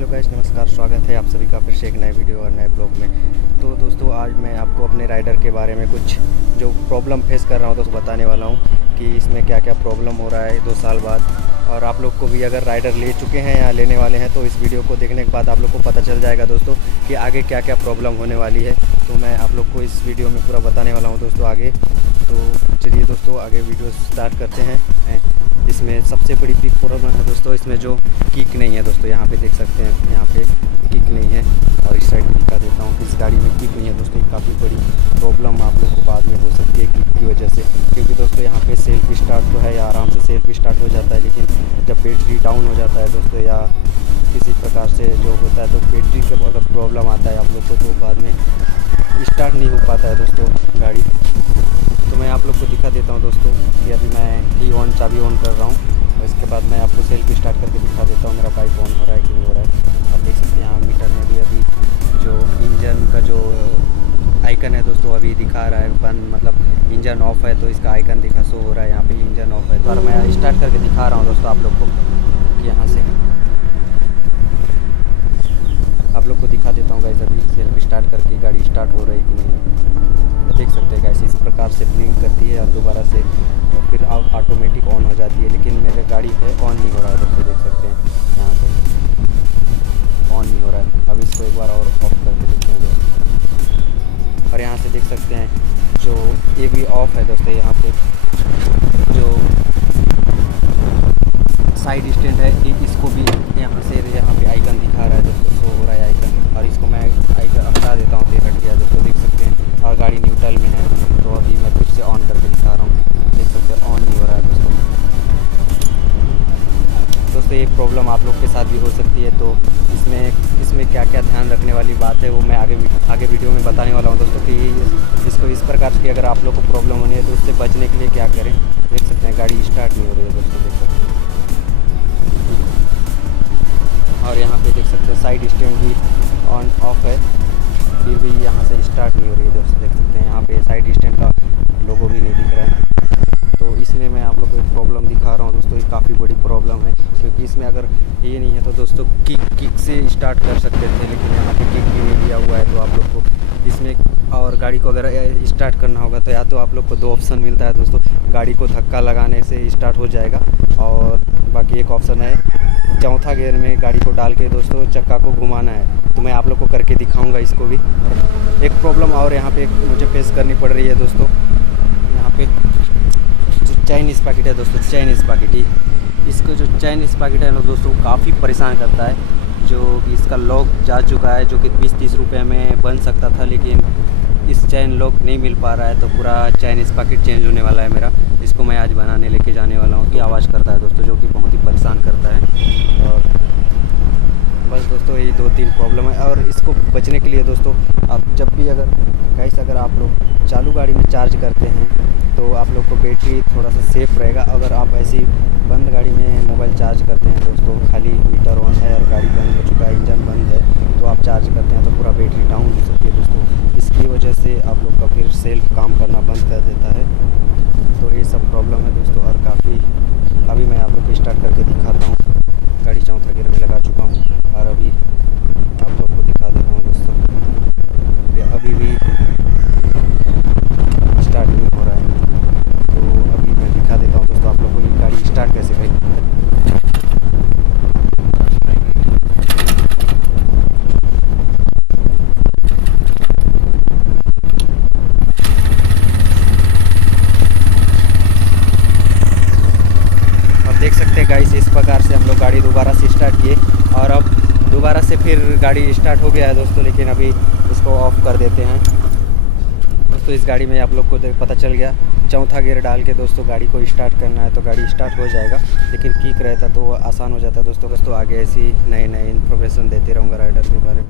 Hello guys, नमस्कार। स्वागत है आप सभी का फिर से एक नए वीडियो और नए ब्लॉग में। तो दोस्तों, आज मैं आपको अपने राइडर के बारे में कुछ जो प्रॉब्लम फेस कर रहा हूँ दोस्तों बताने वाला हूँ कि इसमें क्या क्या प्रॉब्लम हो रहा है 2 साल बाद। और आप लोग को भी अगर राइडर ले चुके हैं या लेने वाले हैं तो इस वीडियो को देखने के बाद आप लोग को पता चल जाएगा दोस्तों कि आगे क्या क्या प्रॉब्लम होने वाली है। तो मैं आप लोग को इस वीडियो में पूरा बताने वाला हूँ दोस्तों आगे। तो चलिए दोस्तों, आगे वीडियो स्टार्ट करते हैं। इसमें सबसे बड़ी बिग प्रॉब्लम है दोस्तों, इसमें जो किक नहीं है दोस्तों। यहाँ पे देख सकते हैं, यहाँ पे किक नहीं है। और इस साइड भी दिखा देता हूँ कि इस गाड़ी में किक नहीं है दोस्तों। काफ़ी बड़ी प्रॉब्लम आप लोग को बाद में हो सकती है किक की वजह से, क्योंकि दोस्तों यहाँ पे सेल्फ स्टार्ट तो है या आराम से सेल्फ स्टार्ट हो जाता है, लेकिन जब बैटरी डाउन हो जाता है दोस्तों या किसी प्रकार से जो होता है तो बैटरी का अगर प्रॉब्लम आता है आप लोग को तो बाद में स्टार्ट नहीं हो पाता है दोस्तों गाड़ी। तो मैं आप लोग को दिखा देता हूँ दोस्तों कि अभी मैं की ऑन चाबी ऑन कर रहा हूँ और इसके बाद मैं आपको सेल्फ स्टार्ट करके दिखा देता हूँ मेरा बाइक ऑन हो रहा है कि नहीं हो रहा है। आप देख सकते हैं यहाँ मीटर में भी अभी जो इंजन का जो आइकन है दोस्तों अभी दिखा रहा है बंद, मतलब इंजन ऑफ है तो इसका आइकन दिखा शो हो रहा है यहाँ पे इंजन ऑफ है। तो और मैं स्टार्ट करके दिखा रहा हूँ दोस्तों आप लोग को कि यहाँ से आप लोग को दिखा देता हूँ गाइस अभी सेल्फ स्टार्ट करके गाड़ी स्टार्ट हो रही कि नहीं। तो देख सकते हैं गाइस इस प्रकार से ब्लिंक करती है और दोबारा से तो फिर ऑटोमेटिक ऑन हो जाती है, लेकिन मेरे गाड़ी पे ऑन नहीं हो रहा है दोस्तों। देख सकते हैं यहाँ पे ऑन नहीं हो रहा है। अब इसको एक बार और ऑफ करके देखते हैं दोस्तों। और यहाँ से देख सकते हैं जो ये भी ऑफ है दोस्तों। यहाँ पे जो साइड स्टैंड है इसको भी यहाँ पे आइकन दिखा रहा है दोस्तों, शो हो रहा है आइकन। और इसको मैं आइकन हटा देता हूँ तो हट गया दोस्तों, देख सकते हैं। और गाड़ी न्यूट्रल में है तो अभी मैं फिर से ऑन करके दिखा रहा हूँ, देख सकते हैं ऑन नहीं हो रहा है दोस्तों। ये प्रॉब्लम आप लोग के साथ भी हो सकती है। तो इसमें क्या क्या ध्यान रखने वाली बात है वो मैं आगे वीडियो में बताने वाला हूँ दोस्तों कि इसको इस प्रकार की अगर आप लोग को प्रॉब्लम होनी है तो उससे बचने के लिए क्या करें। देख सकते हैं गाड़ी स्टार्ट नहीं हो रही है दोस्तों, देख सकते हैं। और यहाँ पे देख सकते हैं साइड स्टैंड भी ऑन ऑफ है फिर भी यहाँ से स्टार्ट नहीं हो रही है दोस्तों। देख सकते हैं यहाँ पे साइड स्टैंड का लोगो भी नहीं दिख रहा है। तो इसमें मैं आप लोग को एक प्रॉब्लम दिखा रहा हूँ दोस्तों, ये काफ़ी बड़ी प्रॉब्लम है, क्योंकि इसमें अगर ये नहीं है तो दोस्तों किक से स्टार्ट कर सकते थे, लेकिन यहाँ पे किक भी नहीं दिया हुआ है। तो आप लोग को इसमें और गाड़ी को अगर स्टार्ट करना होगा तो या तो आप लोग को 2 ऑप्शन मिलता है दोस्तों। गाड़ी को धक्का लगाने से स्टार्ट हो जाएगा और बाकी एक ऑप्शन है चौथा गियर में गाड़ी को डाल के दोस्तों चक्का को घुमाना है। तो मैं आप लोग को करके दिखाऊंगा इसको भी। एक प्रॉब्लम और यहाँ पे मुझे फेस करनी पड़ रही है दोस्तों। यहाँ पे जो चैन स्पॉकेट है दोस्तों, चैन स्पॉकेट ही इसको जो चैन स्पॉकेट है ना दोस्तों काफ़ी परेशान करता है। जो कि इसका लॉक जा चुका है जो कि 20-30 रुपये में बन सकता था, लेकिन इस चैन लॉक नहीं मिल पा रहा है। तो पूरा चैन स्पॉकेट चेंज होने वाला है मेरा। इसको मैं आज बनाने लेके जाने वाला हूँ। तो आवाज़ करता है दोस्तों जो कि बहुत ही परेशान करता है। और बस दोस्तों यही 2-3 प्रॉब्लम है। और इसको बचने के लिए दोस्तों आप जब भी अगर आप लोग चालू गाड़ी में चार्ज करते हैं तो आप लोग को बैटरी थोड़ा सा सेफ़ रहेगा। अगर आप ऐसी बंद गाड़ी में मोबाइल चार्ज करते हैं दोस्तों, खाली मीटर ऑन है और गाड़ी बंद हो चुका है, इंजन बंद है, तो आप चार्ज करते हैं तो पूरा बैटरी डाउन हो सकती है दोस्तों। इसकी वजह से आप लोग का फिर सेल्फ काम करना बंद कर देता है। तो ये सब प्रॉब्लम है दोस्तों। और अभी मैं आप लोग को स्टार्ट करके दिखाता हूँ। गाड़ी चौथा गियर में लगा चुका हूँ और अभी आप लोग को दिखा देता हूँ दोस्तों। अभी भी स्टार्ट नहीं हो रहा है। तो अभी मैं दिखा देता हूँ दोस्तों आप लोग को ये गाड़ी स्टार्ट कैसे करें। देख सकते हैं गाइस इस प्रकार से हम लोग गाड़ी दोबारा से स्टार्ट किए और अब दोबारा से फिर गाड़ी स्टार्ट हो गया है दोस्तों, लेकिन अभी इसको ऑफ़ कर देते हैं दोस्तों। इस गाड़ी में आप लोग को पता चल गया चौथा गियर डाल के दोस्तों गाड़ी को स्टार्ट करना है तो गाड़ी स्टार्ट हो जाएगा, लेकिन किक रहता तो आसान हो जाता दोस्तों। आगे ऐसी नई इन्फॉर्मेशन देते रहूँगा राइडर के बारे में।